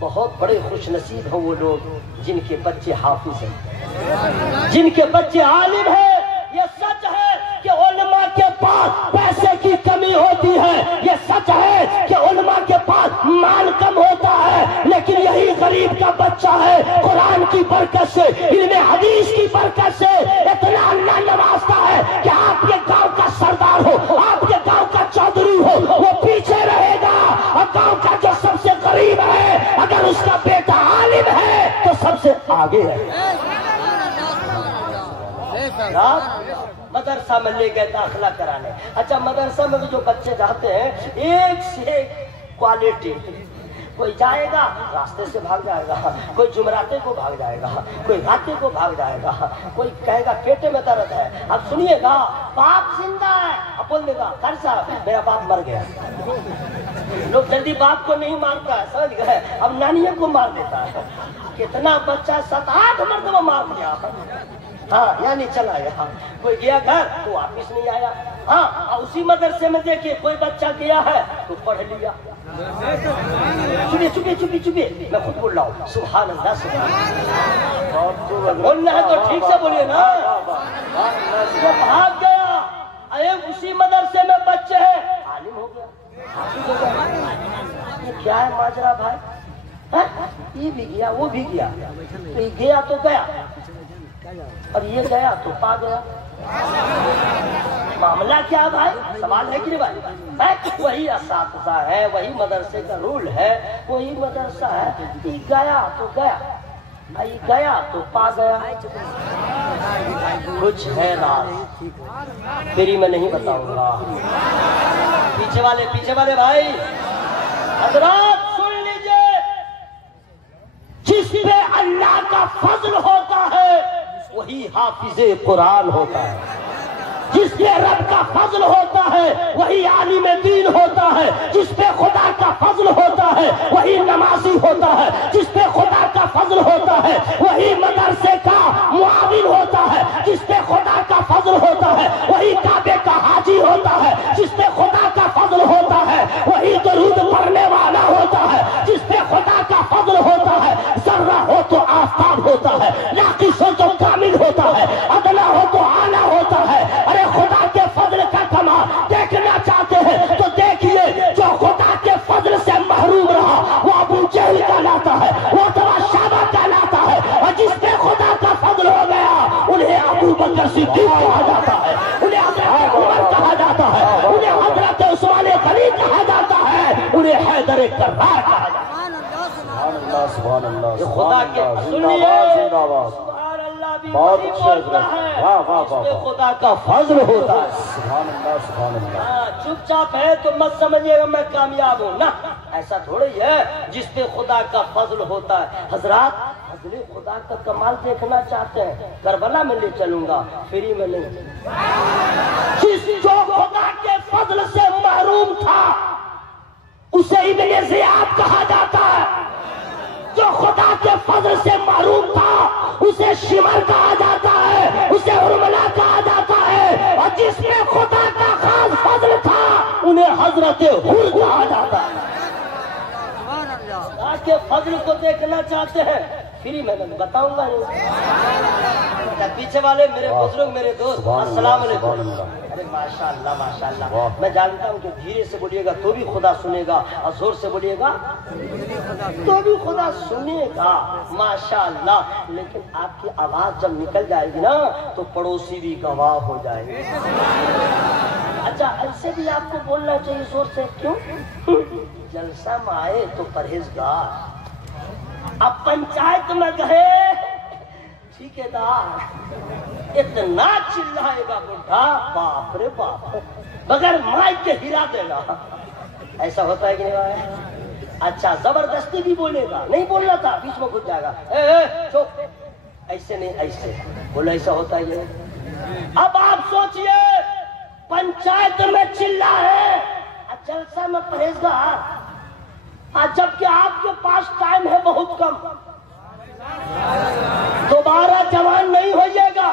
بہت بڑے خوش نصیب ہیں وہ لوگ جن کے بچے حافظ ہیں، جن کے بچے عالم ہیں۔ یہ سچ ہے کہ علماء کے پاس پیسے کی کمی ہوتی ہے، یہ سچ ہے کہ علماء کے پاس مال کم ہوتا ہے، لیکن یہی غریب کا بچہ ہے، قرآن کی برکت سے، علم حدیث کی برکت سے اتنا اللہ نوازتا ہے کہ آپ کے گاؤں کا سردار ہو، آپ کے گاؤں کا چودھری ہو، وہ پیچھے رہے گا، اور گاؤں کا جو سب سے غریب ہے اگر اس کا بیٹا عالم ہے تو سب سے آگے ہے۔ مدرسہ میں لے گئے داخلہ کرانے۔ اچھا، مدرسہ میں بھی جو بچے جاتے ہیں ایک سے ایک کوالٹی، کوئی جائے گا راستے سے بھاگ جائے گا، کوئی جمراتے کو بھاگ جائے گا، کوئی راتے کو بھاگ جائے گا، کوئی کہے گا پیٹے میں درد ہے، اب سنیے گا باپ زندہ ہے، اب بول دے گا خیر صاحب میرا باپ مر گیا۔ لوگ جلدی باپ کو نہیں مارتا ہے، سمجھ گئے، اب نانیوں کو مار دیتا ہے۔ کتنا بچہ 7-8 مرتبہ مار دیا، ہاں یعنی چلا گیا، کوئی گیا گھر تو واپس نہیں آیا۔ ہاں اسی مدرسے میں دیکھیے کوئی بچہ گیا ہے تو پڑھ لیا۔ چپے میں خود بول رہا ہوں، سبحان اللہ سبحان اللہ، بولنا ہے تو ٹھیک سے بولیے نا۔ وہ بھاگ گیا، اسی مدرسے میں بچے ہیں، عالم ہو گیا، حافظ ہو گیا۔ یہ کیا ہے ماجرا بھائی؟ یہ بھی گیا وہ بھی گیا، تو یہ گیا تو گیا اور یہ گیا تو پا گیا۔ معاملہ کیا بھائی؟ سوال ہے کہ نہیں بھائی؟ وہی اساتذہ ہے، وہی مدرسے کا رول ہے، وہی مدرسہ ہے، یہ گیا تو گیا، یہ گیا تو پا گیا۔ کچھ ہے راز، فری میں نہیں بتاؤں گا۔ پیچھے والے بھائی حضرات سن لیجئے، جس پہ اللہ کا فضل ہوتا ہے وہی حافظ قرآن ہوتا ہے، جس پہ رب کا فضل ہوتا ہے وہی عالم دین ہوتا ہے، جس پہ خدا کا فضل ہوتا ہے وہی نمازی ہوتا ہے، جس پہ خدا کا فضل ہوتا ہے وہی مدرسے کا معاون ہوتا ہے، جس پہ خدا کا فضل ہوتا ہے وہی کعبے کا حاجی ہوتا ہے، جس پہ خدا کا فضل ہوتا ہے وہی درود پڑھنے والا ہوتا ہے، جس پہ خدا کا فضل ہوتا ہے ذرہ ہو تو آفتاب ہوتا ہے، ناقص ہو تو کامل ہوتا ہے، ادنا ہو تو اعلیٰ ہوتا ہے۔ ارے خدا کے فضل کا کمال دیکھنا چاہتے ہیں تو دیکھیے، جو خدا کے فضل سے محروم رہا وہ ابو جہل کہلاتا ہے، وہ تبا شعبہ کہلاتا ہے، اور جس پہ خدا کا فضل ہو گیا انہیں ابو بکر صدیق کہا جاتا ہے، انہیں حضرت عمر کہا جاتا ہے، انہیں حضرت عثمان غنی کہا جاتا ہے، انہیں حیدر کرار کہا جاتا ہے۔ سبحان اللہ، یہ خدا کے سنیے، بہت اچھے حضرت، واہ واہ واہ، خدا کا فضل ہوتا ہے۔ سبحان اللہ سبحان اللہ۔ چپ چاپ ہے تو مت سمجھیے گا میں کامیاب ہوں، نہ ایسا تھوڑی ہے، جس پہ خدا کا فضل ہوتا ہے۔ حضرات فضل خدا کا کمال دیکھنا چاہتے ہیں، کربلا میں لے چلوں گا، فری میں نہیں۔ جو خدا کے فضل سے محروم تھا اسے ابن زیاد کہا جاتا ہے، جو خدا کے فضل سے محروم تھا اسے شمر کہا جاتا ہے، اسے ارملا کہا جاتا ہے، اور جس میں خدا کا خاص فضل تھا انہیں حضرت حور کہا جاتا ہے۔ خدا کے فضل کو دیکھنا چاہتے ہیں، فری میں بتاؤں گا نہیں۔ پیچھے والے میرے بزرگ، میرے دوست، السلام علیکم۔ ارے ماشاء اللہ ماشاء اللہ، میں جانتا ہوں کہ دھیرے سے بولیے گا تو بھی خدا سنے گا، اور زور سے بولیے گا تو بھی خدا سنے گا، ماشاء اللہ۔ لیکن آپ کی آواز جب نکل جائے گی نا تو پڑوسی بھی گواہ ہو جائے گی۔ اچھا ایسے بھی آپ کو بولنا چاہیے زور سے، کیوں؟ جلسہ میں آئے تو پرہیزگار، اب پنچایت میں گئے ٹھیکیدار اتنا چلائے گا بڈھا، باپ رے باپ، بغیر مائک کے ہلا دے گا۔ ایسا ہوتا ہے کہ نہیں بھائی؟ اچھا زبردستی بھی بولے گا، نہیں بولنا تھا بیچ میں گھس جائے گا، چپ، ایسے نہیں ایسے بولو، ایسا ہوتا ہے یہ۔ اب آپ سوچئے پنچایت میں چلا ہے، جلسہ میں پرہیزگار، جبکہ آپ کے پاس ٹائم ہے بہت کم، دوبارہ جوان نہیں ہوئیے گا،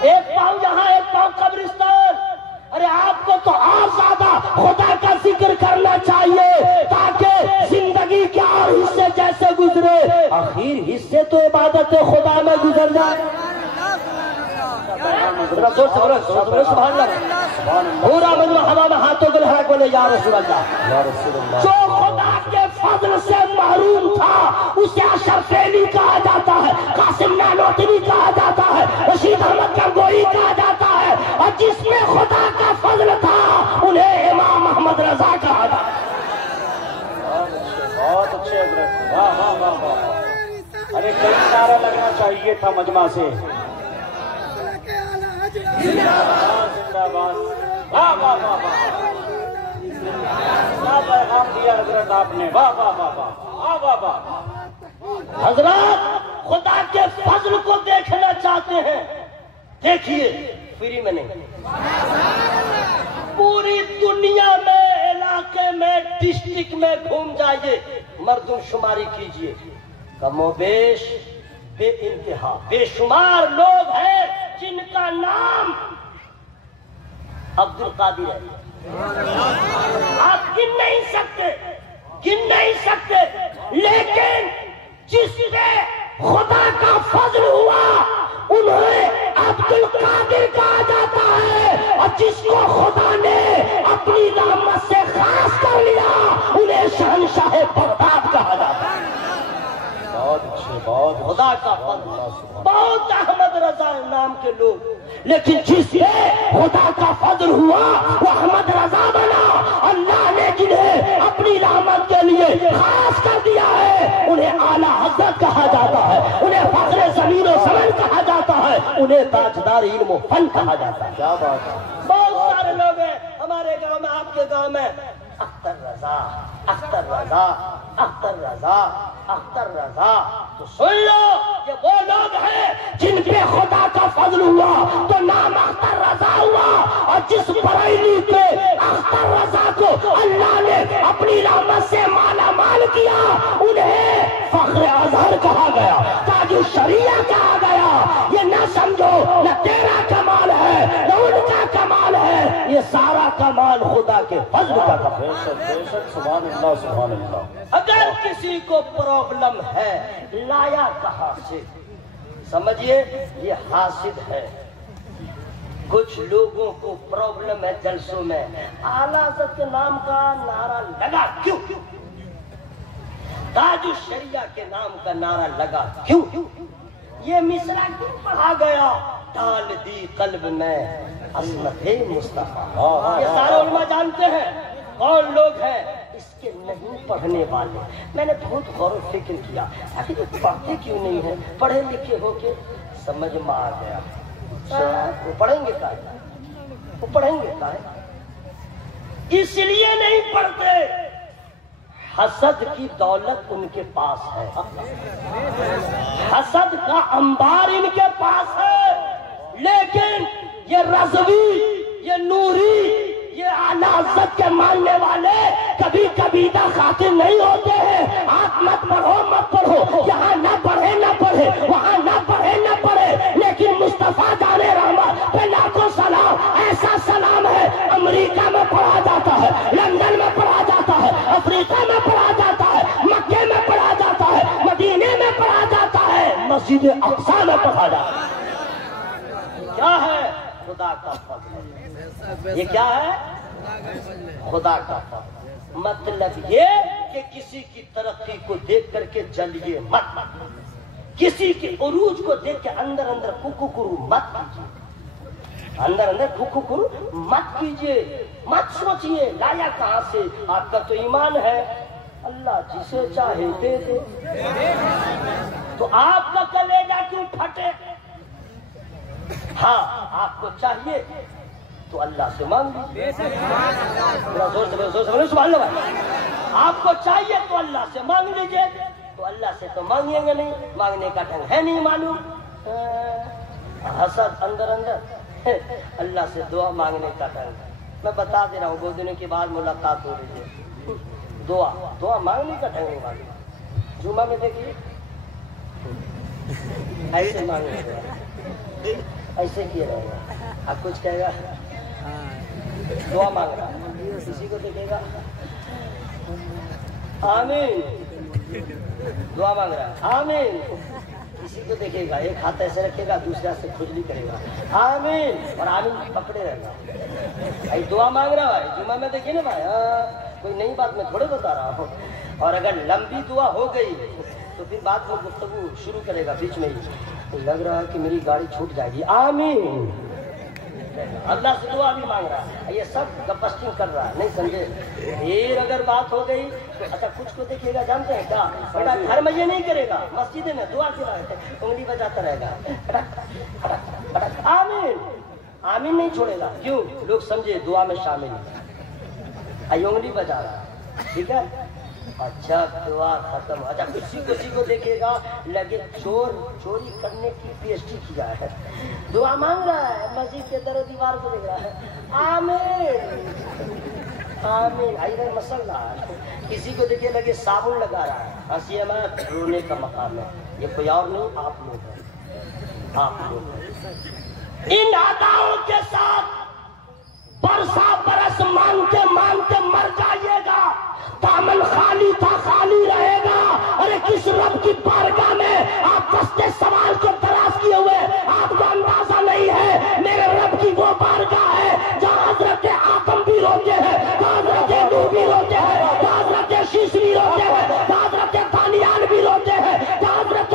ایک پاؤں یہاں ایک پاؤں قبرستان۔ ارے آپ کو تو اور زیادہ خدا کا ذکر کرنا چاہیے تاکہ زندگی کے اور حصے جیسے گزرے آخر حصے تو عبادت خدا میں گزر جائے۔ سبحان اللہ، پورا مجمع ہوا میں ہاتھوں کو لہرا کے بولے یا رسول اللہ۔ جو خدا کے فضل سے محروم تھا اسے اشرف علی کہا جاتا ہے، قاسم نانوتوی کہا جاتا ہے، رشید احمد گنگوئی کہا جاتا ہے، اور جس میں خدا کا فضل تھا انہیں امام محمد رضا کہا جاتا ہے۔ بہت اچھے حضرت، واہ واہ واہ واہ۔ ارے کئی نعرہ لگنا چاہیے تھا مجمع سے، زندہ باد، واہ واہ واہ واہ، کیا پیغام دیا حضرت آپ نے، واہ واہ واہ واہ واہ واہ۔ حضرات خدا کے فضل کو دیکھنا چاہتے ہیں، دیکھیے فری میں نہیں، پوری دنیا میں علاقے میں ڈسٹرکٹ میں گھوم جائیے، مردم شماری کیجئے، کم و بیش بے انتہا بے شمار لوگ ہیں جن کا نام عبد القادر ہے، آپ گن نہیں سکتے، لیکن جس پہ خدا کا فضل ہوا انہیں عبد القادر کہا جاتا ہے، اور جس کو خدا نے اپنی رحمت سے خاص کر لیا انہیں شہنشاہ بغداد کہا جاتا ہے۔ خدا کا فضل. بہت احمد رضا نام کے لوگ، لیکن جس سے خدا کا فضل ہوا وہ احمد رضا بنا. اللہ نے جنہیں اپنی رحمت کے لیے خاص کر دیا ہے انہیں اعلیٰ حضرت کہا جاتا ہے، انہیں فخر زمین و زمن کہا جاتا ہے، انہیں تاجدار علم و فن کہا جاتا ہے. کیا بات ہے. بہت سارے لوگ ہیں ہمارے گاؤں میں، آپ کے گاؤں میں، اختر رضا، اختر رضا، اختر رضا، اختر رضا. تو سن لو یہ وہ لوگ ہیں جن پہ خدا کا فضل ہوا تو نام اختر رضا ہوا، اور جس بریلی کے اختر رضا کو اللہ نے اپنی رحمت سے مالا مال کیا انہیں فخر ازہر کہا گیا، تاج الشریعہ کہا گیا. یہ نہ سمجھو نہ تیرا کمال ہے نہ ان کا کمال ہے، یہ سارا کمال خدا کے فضل کا کمال. سبحان اللہ سبحان اللہ. اگر کسی کو پرابلم ہے لایا کہاں سے، سمجھیے یہ حاسد ہے. کچھ لوگوں کو پرابلم ہے جلسوں میں، اعلیٰ حضرت کے نام کا نعرہ لگا کیوں، تاج الشریعہ کے نام کا نعرہ لگا کیوں، یہ مصرع کیوں پڑھا گیا، ڈال دی قلب میں عظمت مصطفیٰ. یہ سارے علماء جانتے ہیں کون لوگ ہیں، اس کے نہیں پڑھنے والے. میں نے بہت غور و فکر کیا آخر یہ پڑھتے کیوں نہیں ہیں، پڑھے لکھے ہو کے سمجھ میں آ گیا وہ پڑھیں گے کا، وہ پڑھیں گے کا، اس لیے نہیں پڑھتے حسد کی دولت ان کے پاس ہے، حسد کا انبار ان کے پاس ہے. لیکن یہ رضوی، یہ نوری، یہ اعلیٰ حضرت کے ماننے والے کبھی کبیدہ خاطر نہیں ہوتے ہیں. آپ مت پڑھو مت پڑھو، یہاں نہ پڑھے نہ پڑھے، وہاں نہ پڑھے نہ پڑھے، لیکن مصطفیٰ جان رحمت پہ لاکھوں سلام. ایسا سلام ہے امریکہ میں پڑھا جاتا ہے، لندن میں پڑھا جاتا ہے، افریقہ میں پڑھا جاتا ہے، مکے میں پڑھا جاتا ہے، مدینے میں پڑھا جاتا ہے، مسجد اقصی میں پڑھا جاتا ہے. کیا ہے؟ خدا کا فضل. یہ کیا ہے؟ خدا کا فضل. مطلب یہ کہ کسی کی ترقی کو دیکھ کر کے جلیے مت، کسی کے عروج کو دیکھ کے اندر اندر ککو کرو مت کیجیے، اندر اندر ککو کرو مت کیجیے، مت سوچیے لایا کہاں سے. آپ کا تو ایمان ہے اللہ جسے چاہے دے دے، تو آپ کا کلیجہ کیوں پھٹے؟ ہاں آپ کو چاہیے تو اللہ سے مانگ لیجیے. سبحان اللہ. آپ کو چاہیے تو اللہ سے مانگ لیجیے، تو اللہ سے تو مانگیں گے نہیں، مانگنے کا ڈھنگ ہے نہیں معلوم. حسد اندر اندر، اللہ سے دعا مانگنے کا ڈھنگ. میں بتا دے رہا ہوں 2 دنوں کے بعد ملاقات ہو رہی ہے. دعا مانگنے کا ڈھنگ نہیں معلوم. جمعہ میں دیکھیے ایسے مانگنے، ایسے کیے رہے گا. آپ کچھ کہے گا دعا مانگ رہا، کسی کو دیکھے گا آمین، دعا مانگ رہا آمین. کسی کو دیکھے گا ایک ہاتھ ایسے رکھے گا دوسرے ہاتھ سے کھجلی کرے گا آمین، اور آمین پکڑے رہے گا. دعا مانگ رہا ہے. جمعہ میں دیکھیے نا بھائی، کوئی نئی بات میں تھوڑے بتا رہا ہوں. اور اگر لمبی دعا ہو گئی تو پھر بعد میں گفتگو شروع کرے گا بیچ میں ہی، لگ رہا ہے کہ میری گاڑی چھوٹ جائے گی آمین. اللہ سے دعا بھی مانگ رہا ہے، یہ سب گپسٹنگ کر رہا ہے، نہیں سمجھے. پھر اگر بات ہو گئی تو اچھا کچھ کو دیکھیے گا، جانتے ہیں کیا بیٹا گھر میں یہ نہیں کرے گا، مسجد میں دعا کے رہا ہے انگلی بجاتا رہے گا آمین. آمین نہیں چھوڑے گا، کیوں؟ لوگ سمجھے دعا میں شامل ہے، انگلی بجا رہا ہے. ٹھیک ہے، اچھا دعا ختم. اچھا کسی کو دیکھے گا لگے چوری کرنے کی پی ایچ ڈی کیا ہے، دعا مانگ رہا ہے، مسجد کے در و دیوار کو دیکھ رہا ہے آمین آمین. آئی مسئلہ. کسی کو دیکھے لگے صابن لگا رہا ہے، ہنسی میں رونے کا مقام ہے. یہ کوئی اور نہیں، آپ لوگ ہیں، آپ لوگ ہیں. ان اداؤں کے ساتھ برسا برس مانگتے مانگتے مر جائیے گا. دامن خالی تھا خالی رہے گا. ارے کس رب کی بارگاہ میں آپ دستے سوال کو تلاش کیے ہوئے، آپ کو اندازہ نہیں ہے میرے رب کی وہ بارگاہ ہے جہاں حضرت آدم بھی روتے ہیں، حضرت نوح بھی روتے ہیں، حضرت شیش بھی روتے ہیں، حضرت دانیال بھی روتے ہیں، حضرت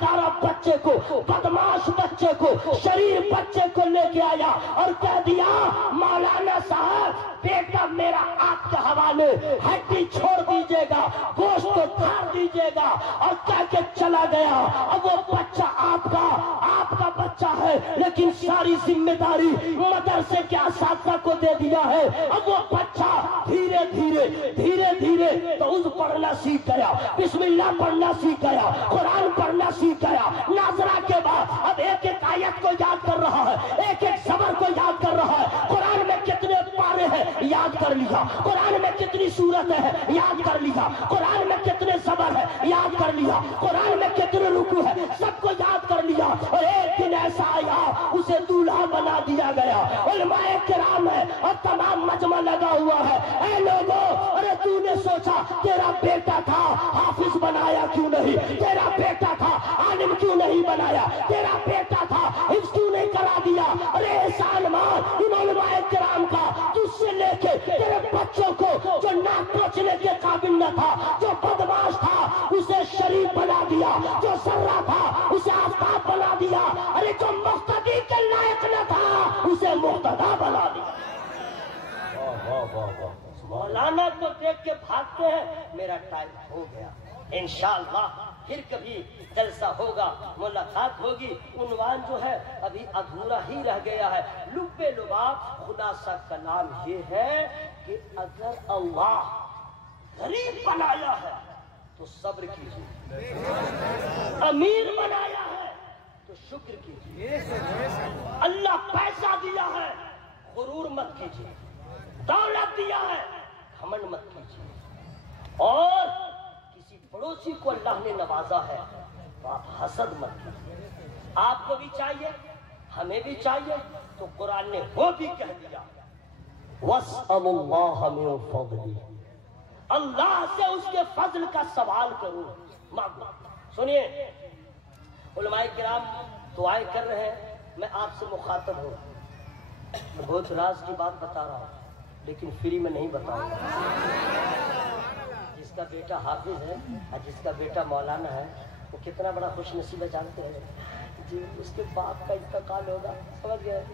کارا بچے کو، بدماش بچے کو، شریف بچے کو لے کے آیا اور کہہ دیا مولانا صاحب بیٹا میرا آپ کے حوالے، ہڈی چھوڑ دیجیے گا، گوشت کو دھار دیجیے گا، اور کہہ کے چلا گیا۔ اب وہ بچہ آپ کا بچہ ہے، لیکن ساری ذمہ داری مدرسے کے اساتذہ کو دے دیا ہے۔ اب وہ بچہ دھیرے دھیرے توز پڑھنا سیکھ گیا، بسم اللہ پڑھنا سیکھ گیا، قرآن پڑھنا سیکھ گیا۔ ناظرہ کے بعد اب ایک ایک آیت کو یاد کر رہا ہے، ایک ایک زبر کو یاد کر رہا ہے۔ قرآن میں کتنے پارے ہیں یاد کر لیا، قرآن میں کتنی سورت ہے یاد کر لیا، قرآن میں کتنے زبر ہے یاد کر لیا، قرآن میں کتنے رکوع ہے سب کو یاد کر لیا۔ اور ایک دن ایسا آیا اسے دولہا بنا دیا گیا، علماء کرام ہے اور تمام مجمع لگا ہوا ہے۔ اے لوگوں، ارے تو نے سوچا تیرا بیٹا تھا حافظ بنایا کیوں نہیں؟ تیرا بیٹا تھا عالم کیوں نہیں بنایا؟ تیرا بیٹا تھا حفظ کیوں نہیں کرا دیا؟ ارے احسان مان ان علماء کرام کا، تجھ سے لے کے تیرے بچوں کو جو ناک پوچھنے کے قابل نہ تھا، جو بدماش تھا اسے شریف بنا دیا، جو ذرہ تھا اسے آفتاب بنا دیا، ارے جو مقتدی کے لائق نہ تھا اسے مقتدا بنا دیا۔ مولانا کو دیکھ کے بھاگتے ہیں، میرا ٹائم ہو گیا، انشاءاللہ پھر کبھی جلسہ ہوگا، ملاقات ہوگی۔ عنوان جو ہے ابھی ادھورا ہی رہ گیا ہے۔ لب لباب خلاصہ کلام یہ ہے کہ اگر اللہ غریب بنایا ہے تو صبر کیجیے، امیر بنایا ہے تو شکر کیجیے، اللہ پیسہ دیا ہے غرور مت کیجیے، دولت دیا ہے گھمنڈ مت کیجیے، اور کسی پڑوسی کو اللہ نے نوازا ہے تو آپ حسد مت کیجیے۔ آپ کو بھی چاہیے، ہمیں بھی چاہیے، تو قرآن نے وہ بھی کہہ دیا وَاسْأَلُوا اللَّهَ مِن فَضْلِهِ، اللہ سے اس کے فضل کا سوال کرو، مانگو۔ سنیے، علماء کرام دعائیں کر رہے ہیں، میں آپ سے مخاطب ہوں، میں بہت راز کی بات بتا رہا ہوں لیکن فری میں نہیں بتاؤں گا۔ جس کا بیٹا حافظ ہے اور جس کا بیٹا مولانا ہے وہ کتنا بڑا خوش نصیب ہے جانتے ہیں؟ جی اس کے باپ کا انتقال ہوگا، سمجھ گئے؟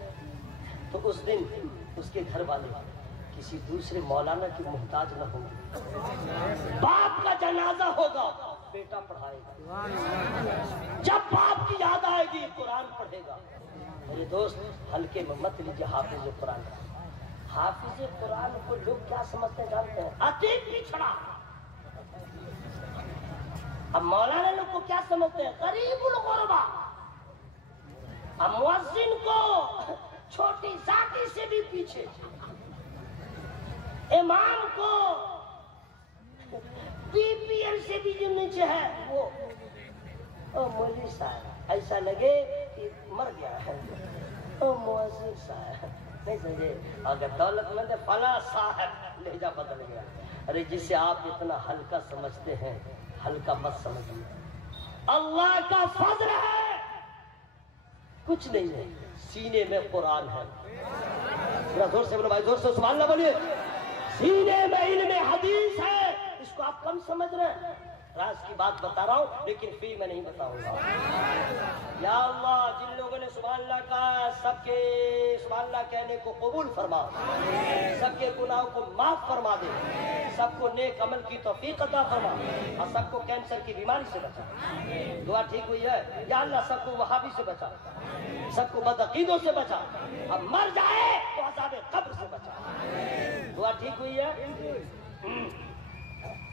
تو اس دن اس کے گھر والے کسی دوسرے مولانا کی محتاج نہ ہوں گے۔ باپ کا جنازہ ہوگا، بیٹا پڑھائے گا، جب باپ کی یاد آئے گی قرآن پڑھے گا۔ میرے دوست ہلکے میں مت لیجیے حافظ قرآن کا۔ حافظ قرآن کو لوگ کیا سمجھتے جانتے ہیں؟ عتیق پچھڑا۔ اب مولانا لوگ کو کیا سمجھتے ہیں؟ غریب الغربا۔ اب مؤذن کو چھوٹی ذاتی سے بھی پیچھے، امام کو بی پی ایل سے بھی جو نیچے ہے وہ مولوی صاحب، ایسا لگے کہ مر گیا ہے، مؤذن صاحب نہیں سمجھے۔ اگر دولت مند فلاں صاحب، لہجہ بدل گیا۔ ارے جسے آپ اتنا ہلکا سمجھتے ہیں ہلکا مت سمجھیے، اللہ کا فضل ہے، کچھ نہیں ہے، سینے میں قرآن ہے۔ ذرا زور سے بولو بھائی، زور سے سبحان اللہ بولیے۔ سینے میں علم حدیث ہے، اس کو آپ کم سمجھ رہے ہیں۔ راز کی بات بتا رہا ہوں لیکن فری میں نہیں بتاؤں گا۔ یا اللہ جن لوگوں نے سبحان اللہ کہا سب کے سبحان اللہ کہنے کو قبول فرما، سب کے گناہوں کو معاف فرما دے، سب کو نیک عمل کی توفیق عطا فرما، اور سب کو کینسر کی بیماری سے بچا۔ دعا ٹھیک ہوئی ہے؟ یا اللہ سب کو وہابی سے بچا، سب کو بدعقیدوں سے بچا، اب مر جائے تو عذاب قبر سے بچا۔ دعا ٹھیک ہوئی ہے؟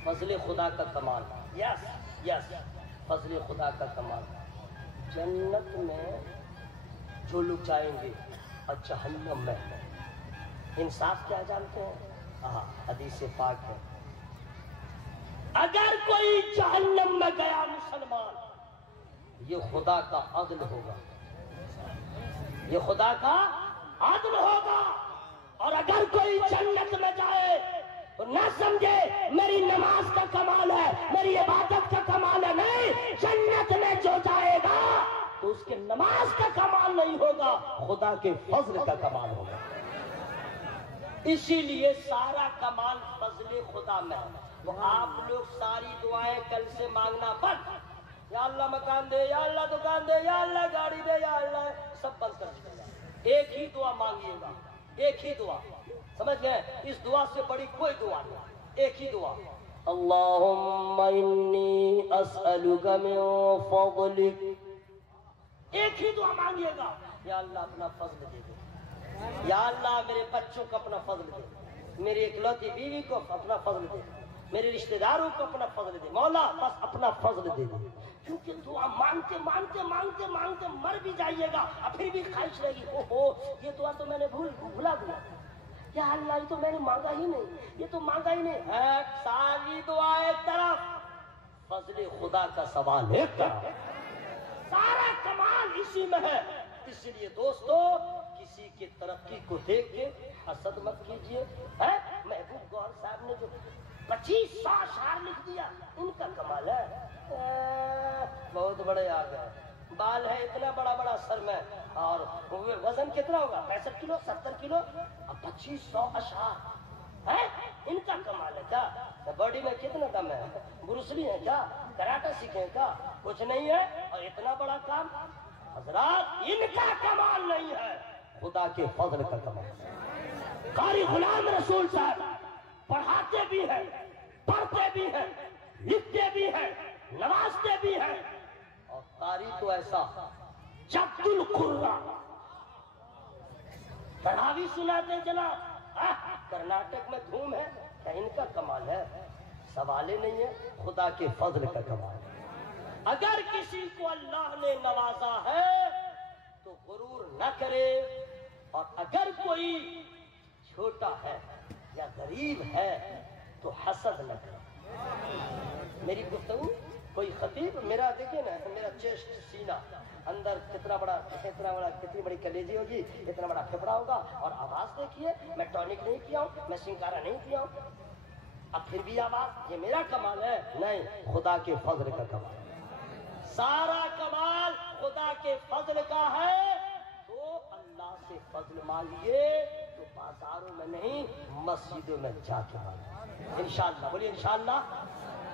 فضل خدا کا کمال، یس یس، فضل خدا کا کمال۔ جنت میں جو لوگ جائیں گے اور جہنم میں، انصاف کیا جانتے ہیں؟ حدیث پاک ہے، اگر کوئی جہنم میں گیا مسلمان، یہ خدا کا عدل ہوگا، یہ خدا کا عدل ہوگا۔ اور اگر کوئی جنت میں جائے تو نہ سمجھے میری نماز کا کمال ہے، میری عبادت کا کمال ہے، نہیں، جنت میں جو جائے گا تو اس کے نماز کا کمال نہیں ہوگا، خدا کے فضل کا کمال ہوگا۔ اسی لیے سارا کمال فضل خدا میں ہے۔ وہ آپ لوگ ساری دعائیں کل سے مانگنا بند، یا اللہ مکان دے، یا اللہ دکان دے، یا اللہ گاڑی دے، یا اللہ سب بند کر دیا۔ ایک ہی دعا مانگیے گا، ایک ہی دعا، سمجھ گئے؟ اس دعا سے بڑی کوئی دعا نہیں، ایک ہی دعا، اللہم انی اسألک من فضلک، ایک ہی دعا مانگیے گا، یا اللہ اپنا فضل دے دے، یا اللہ میرے بچوں کو اپنا فضل دے، میری اکلوتی بیوی کو اپنا فضل دے، میرے رشتہ داروں کو اپنا فضل دے، مولا بس اپنا فضل دے دے۔ کیونکہ دعا مانگتے مانگتے مانگتے مانگتے مر بھی جائیے گا اور پھر بھی خواہش رہے گی، اوہو یہ دعا تو میں نے بھلا دیا، یا اللہ یہ تو میں نے مانگا ہی نہیں، یہ تو مانگا ہی نہیں ہے۔ ساری دعا ایک طرف، فضل خدا کا سوال ایک طرف، سارا کمال اسی میں ہے۔ اس لیے دوستو کسی کی ترقی کو دیکھ کے حسد مت کیجیے۔ محبوب گوہر صاحب نے جو 2500 اشعار لکھ دیا، ان کا کمال ہے، بہت بڑے آ گئے، بال ہے اتنا بڑا بڑا سر میں، اور وزن کتنا ہوگا 65 کلو 70 کلو، اب 2500 اشعار ہے، ان کا کمال ہے کیا؟ باڈی میں کتنا دم ہے، بروسلی ہے کیا، کراٹا سیکھیں کیا؟ کچھ نہیں ہے، اور اتنا بڑا کام۔ حضرات ان کا کمال نہیں ہے، خدا کے فضل کا کمال ہے۔ قاری غلام رسول صاحب پڑھاتے بھی ہیں، پڑھتے بھی ہیں، لکھتے بھی ہیں، نوازتے بھی ہیں، اور قاری تو ایسا جبد القرہ تراویح سناتے ہیں جناب، کرناٹک میں دھوم ہے، کیا ان کا کمال ہے؟ سوال ہی نہیں ہے، خدا کے فضل کا کمال ہے۔ اگر کسی کو اللہ نے نوازا ہے تو غرور نہ کرے، اور اگر کوئی چھوٹا ہے یا غریب ہے تو حسد نہ کرے۔ میری گفتگو کوئی خطیب، میرا دیکھیں نا، میرا چیسٹ سینہ اندر کتنا بڑا، کتنی بڑی کلیجی ہوگی، اتنا بڑا پھپڑا ہوگا، اور آواز دیکھیے، میں ٹونک نہیں کیا ہوں، میں سنکارا نہیں کیا ہوں، اب پھر بھی آواز، یہ میرا کمال ہے؟ نہیں، خدا کے فضل کا کمال ہے۔ سارا کمال خدا کے فضل کا ہے، تو اللہ سے فضل مانگیے تو بازاروں میں نہیں، مسجدوں میں جا کے مانگیے، انشاءاللہ۔ بولیے انشاءاللہ۔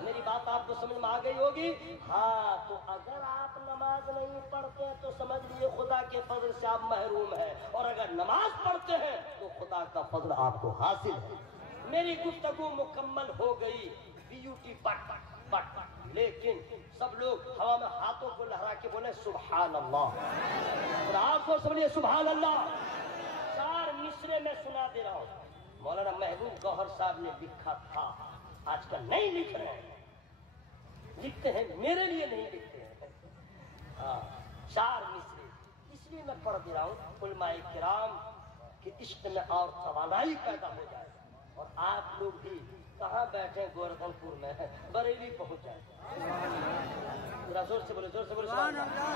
میری بات آپ کو سمجھ میں آ گئی ہوگی؟ ہاں، تو اگر آپ نماز نہیں پڑھتے تو سمجھ لیجیے خدا کے فضل سے آپ محروم ہیں، اور اگر نماز پڑھتے ہیں تو خدا کا فضل آپ کو حاصل ہے۔ میری گفتگو مکمل ہو گئی، بیوٹی پٹ پٹ، لیکن سب لوگ ہوا میں ہاتھوں کو لہرا کے بولے سبحان اللہ، اور آپ کو سمجھے سبحان اللہ۔ 4 مصرے میں سنا دے رہا ہوں، مولانا محبوب گوہر صاحب نے لکھا تھا، آج کل نہیں لکھ رہے ہیں، لکھتے ہیں میرے لیے نہیں لکھتے ہیں، ہاں 4 مصرے اس لیے میں پڑھ دے رہا ہوں، علماء کرام کے عشق میں اور توانائی پیدا ہو جائے، اور آپ لوگ بھی کہاں بیٹھے گوردھن پور میں، بریلی پہنچ جائے۔ ذرا زور سے بولے، زور سے بولے سبحان اللہ۔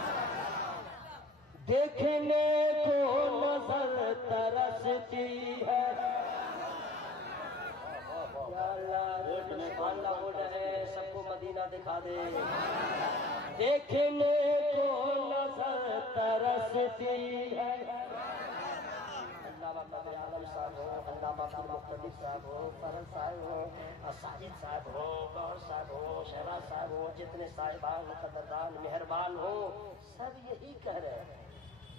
دیکھنے کو نظر ترستی ہے، یا اللہ بول رہے، سب کو مدینہ دکھا دے۔ دیکھنے کو نظر ترستی ہے، علامہ قادر عالم صاحب ہو، علامہ عبد المقتدر صاحب ہو، فرد صاحب ہو، ساجد صاحب ہو، گوہر صاحب ہو، شہباز صاحب ہو، جتنے صاحبان قدردان مہربان ہو، سب یہی کہہ رہے ہیں،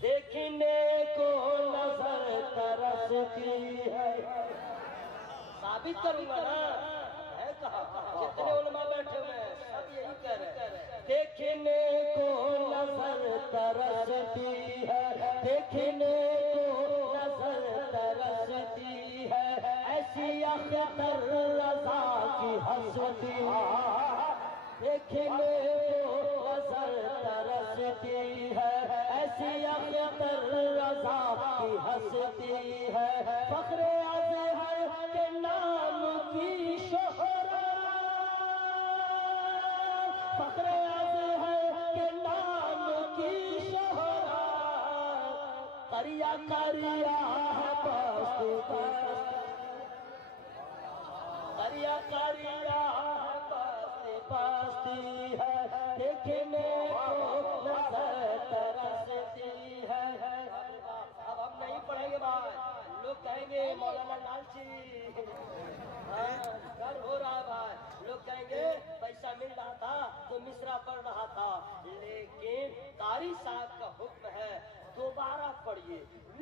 دیکھنے کو نظر ترستی ہے۔ ثابت کروں گا نا، ہے کہا، جتنے علماء بیٹھے ہوئے ہیں سب یہی کہہ رہے ہیں، دیکھنے کو نظر ترستی ہے، دیکھنے کو نظر ترستی ہے، ایسی اختر رضا کی حسرتی ہے، دیکھنے کو نظر ترستی ہے، ایسی اختر رضا کی حسرتی ہے، فخر ازہر کے نام کی شہرت، فخر ازہر کے نام کی شہرت، کریا کریا ہے بستی بستی، کریا کریا ہے بستی بستی ہے، دیکھنے کو نظر ترستی ہے۔ اب ہم نہیں پڑھیں گے بھائی، لوگ کہیں گے مولانا لالچی، ڈر ہو رہا ہے بھائی، لوگ کہیں گے پیسہ مل رہا تھا تو مصرا پڑھ رہا تھا،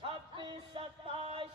26-27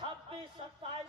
26-27